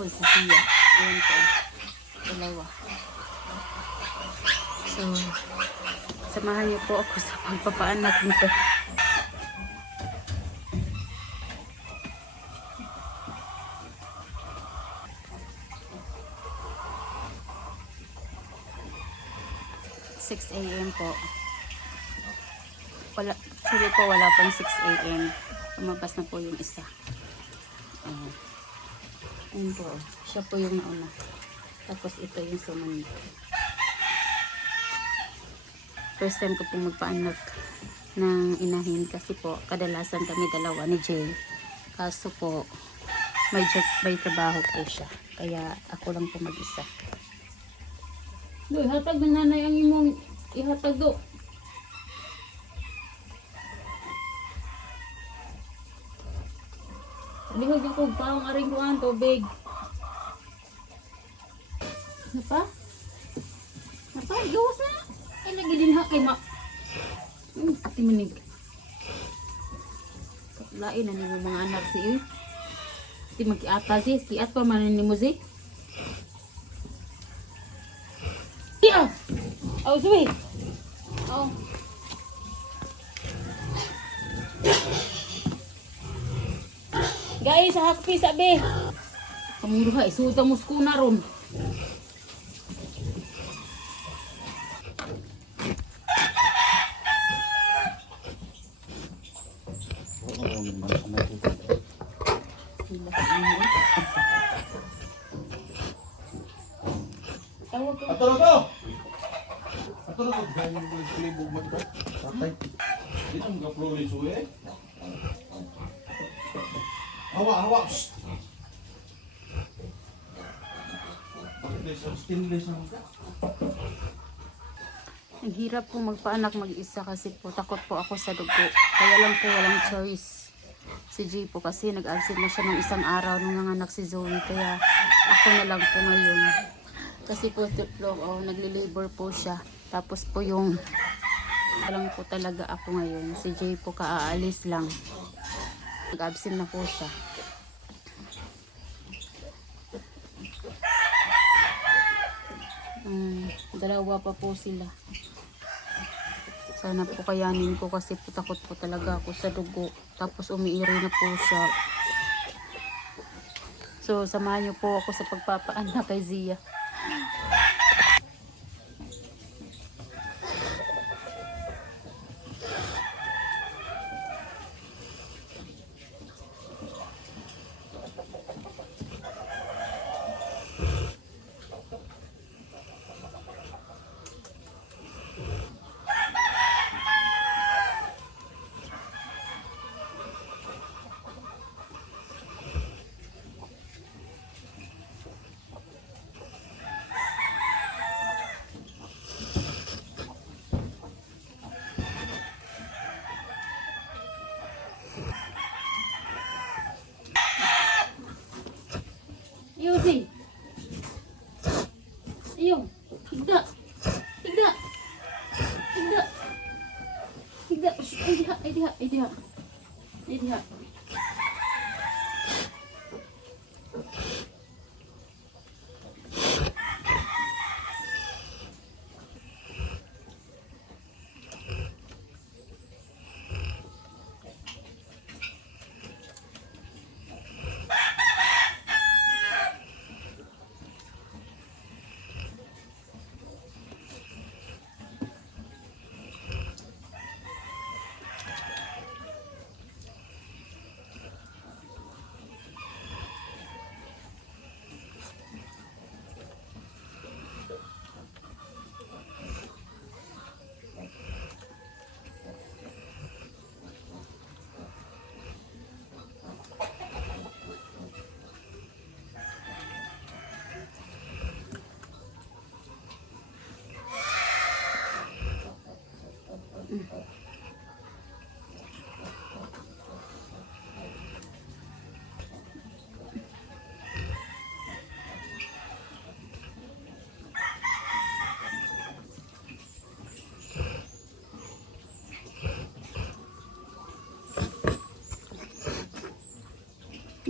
po si Sia. Ayan po. Dalawa. So, samahan niyo po ako sa pagpapaanak nito. (6 AM po. Wala, sorry po, wala pong 6 AM. Lumabas na po yung isa. Ayun po. Siya po yung nauna. Tapos ito yung sumunod. First time ko pong magpaanak ng inahin kasi po kadalasan kami dalawa ni Jay. Kaso po may trabaho po siya. Kaya ako lang po mag-isa. Doy, hatag na nanay ang imong ihatag do. Lihog ako paong aring kuhan tubig. Napa? Napa? Gawas na. Ay, lagi din ha kay ma. Ati manig. Lain na ni mga anak si Iti magkiata si. Kiat pa man ni mo si. Iya! Oh, suwi! Oh. Guys, sa hakpi sabi. Kamuruha, isuta mo skuna ron. Ato na to! Ato na to! Dahil yung kulibog mo ito. Tatay. Dito mga flores eh. Hawa, hawa! Shhh! Bakit na isang stainless na mga? Ang hirap po magpaanak mag-isa kasi po takot po ako sa dugo. Kaya lang po walang choice. Si Jay po kasi nag-absent na siya ng isang araw nung nanganak si Zoe. Kaya ako na lang po ngayon. Kasi po nagli-labor po siya. Tapos po yung alam po talaga ako ngayon. Si Jay po kaaalis lang. Nag-absent na po siya. Dalawa pa po sila. Sana po kayanin ko kasi po takot po talaga ako sa dugo. Tapos umiiri na po siya. So samahan niyo po ako sa pagpapaanak kay Zia. Yusi. Iyo. Higda. Higda. Higda. Higda. Ay diha. Ay diha. Ay diha. Ay diha.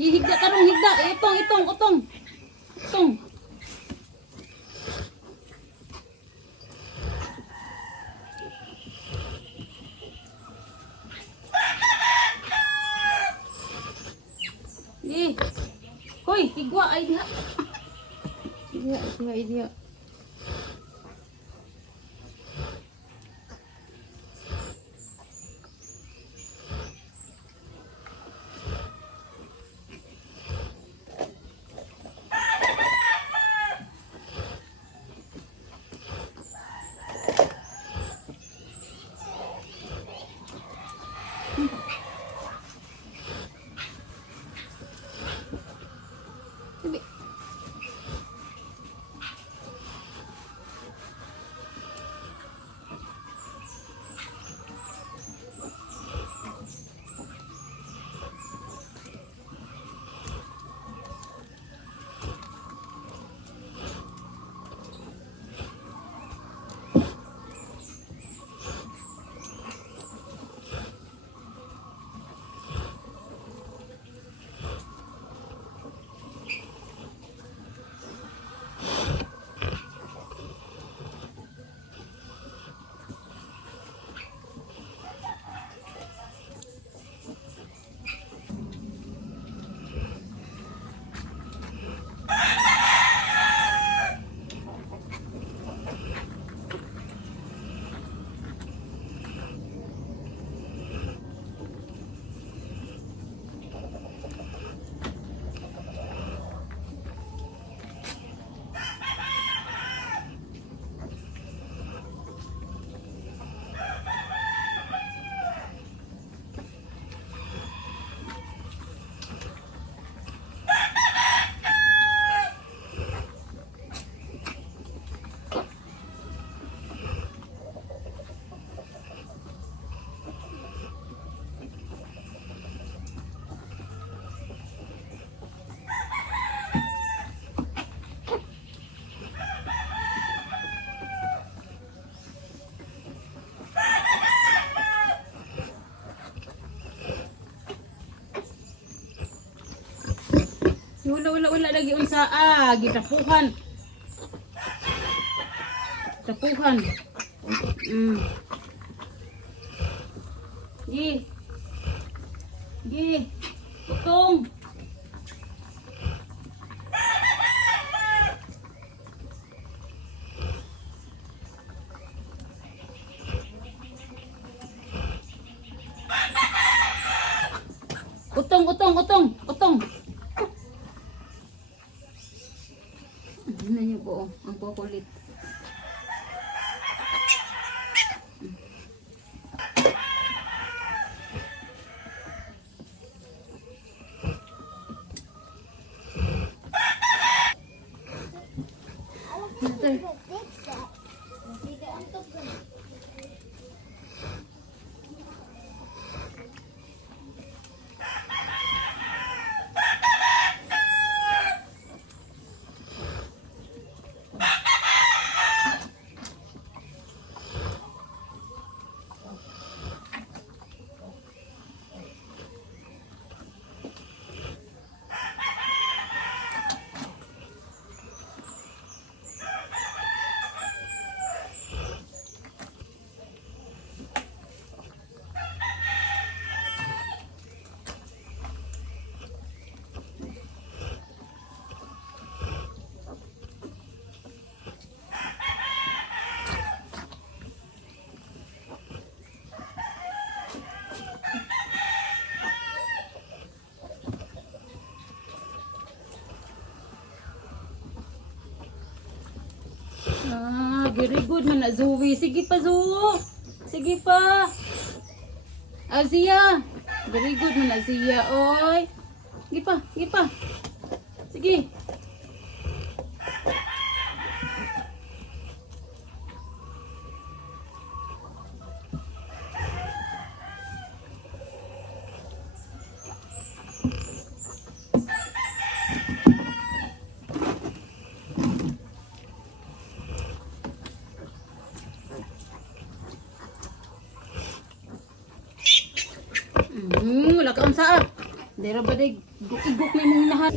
Higda karong higda. Itong. Igwa ay diha. Diha. Sabi. Wala lagi unsa gitapuhan. Tapuhan. Gi. Utong. Utong. Ano niyo po, ang kukulit. Very good man na Zoe. Sige pa Zo. Sige pa. Azia. Very good man na Azia. Oy. Sige pa. Sige. Wala ka unsa. Dira ba day igok ni mong lahat.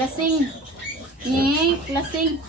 Lasing. Lasing.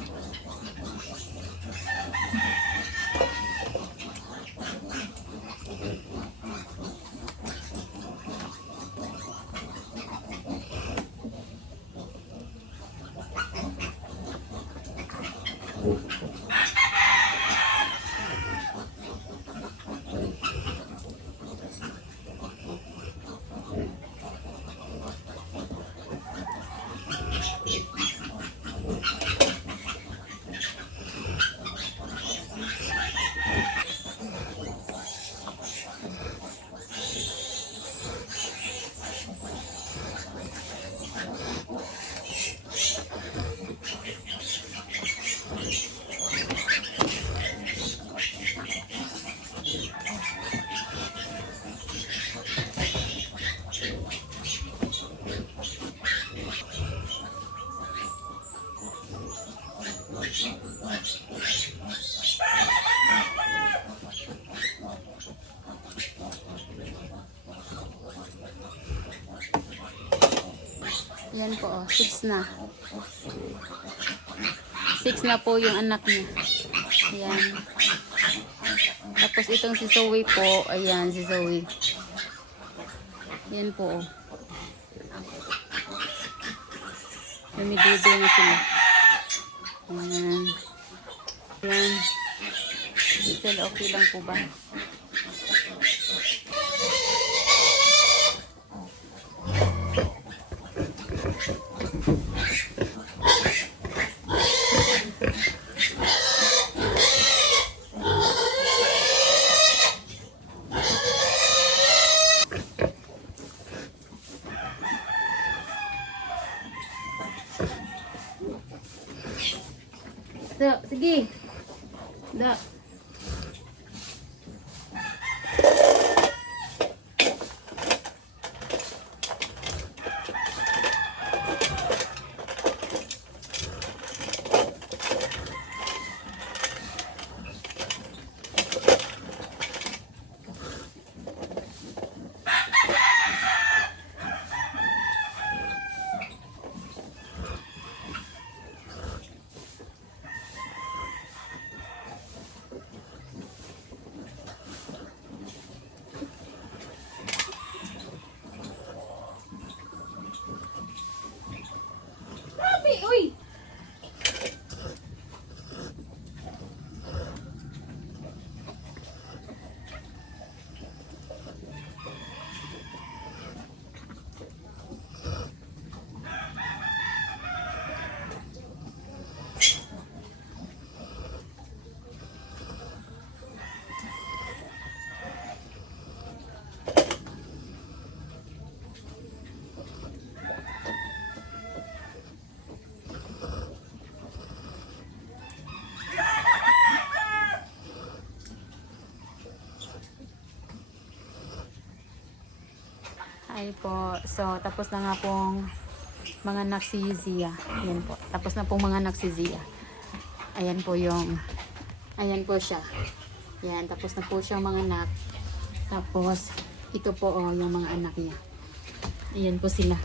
Yan po, oh, 6 na. 6 na po yung anak niya. Ayan. Tapos itong si Zoe po, ayan si Zoe. Yan po, oh. Lumidudo na sila. Ayan. Ayan. Giselle, okay lang po ba? So, sige. Da. Grabe, uy! Ay po. So, tapos na nga pong mga anak si Zia. Ayan po. Tapos na pong mga anak si Zia. Ayan po yung, ayan po siya. Ayan, tapos na po siyang mga anak. Tapos, ito po oh, yung mga anak niya. Ayan po sila.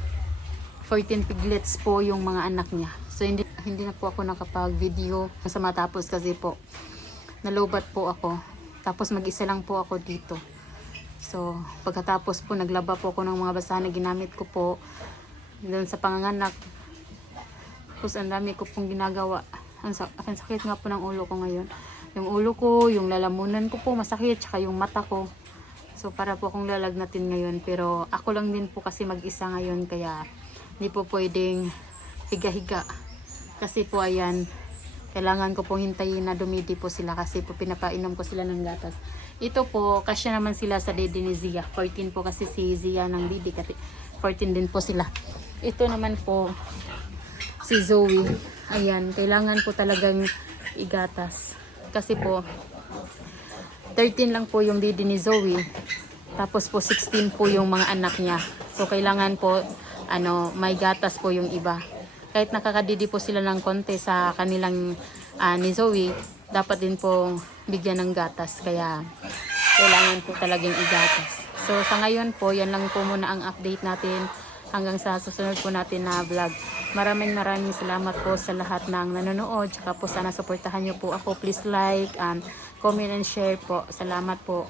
14 piglets po yung mga anak niya. So, hindi na po ako nakapag-video sa matapos kasi po, nalobat po ako. Tapos, mag-isa lang po ako dito. So, pagkatapos po, naglaba po ako ng mga basahan na ginamit ko po doon sa panganganak. Tapos, ang dami ko pong ginagawa. Ang sakit nga po ng ulo ko ngayon. Yung ulo ko, yung lalamunan ko po masakit, tsaka yung mata ko. So, para po akong lalagnatin ngayon. Pero, ako lang din po kasi mag-isa ngayon, kaya hindi po pwedeng higa-higa. Kasi po, ayan, kailangan ko pong hintayin na dumidi po sila kasi po pinapainom ko sila ng gatas. Ito po, kasya naman sila sa dede ni Zia. 14 po kasi si Zia ng dede. 14 din po sila. Ito naman po, si Zoe. Ayan, kailangan po talagang igatas. Kasi po, 13 lang po yung dede ni Zoe. Tapos po, 16 po yung mga anak niya. So, kailangan po, may gatas po yung iba. Kahit nakakadidi po sila ng konti sa kanilang ni Zoe, dapat din po bigyan ng gatas. Kaya kailangan po talagang igatas. So sa ngayon po, yan lang po muna ang update natin hanggang sa susunod po natin na vlog. Maraming salamat po sa lahat ng nanonood. Tsaka po sana suportahan nyo po ako. Please like and comment and share po. Salamat po.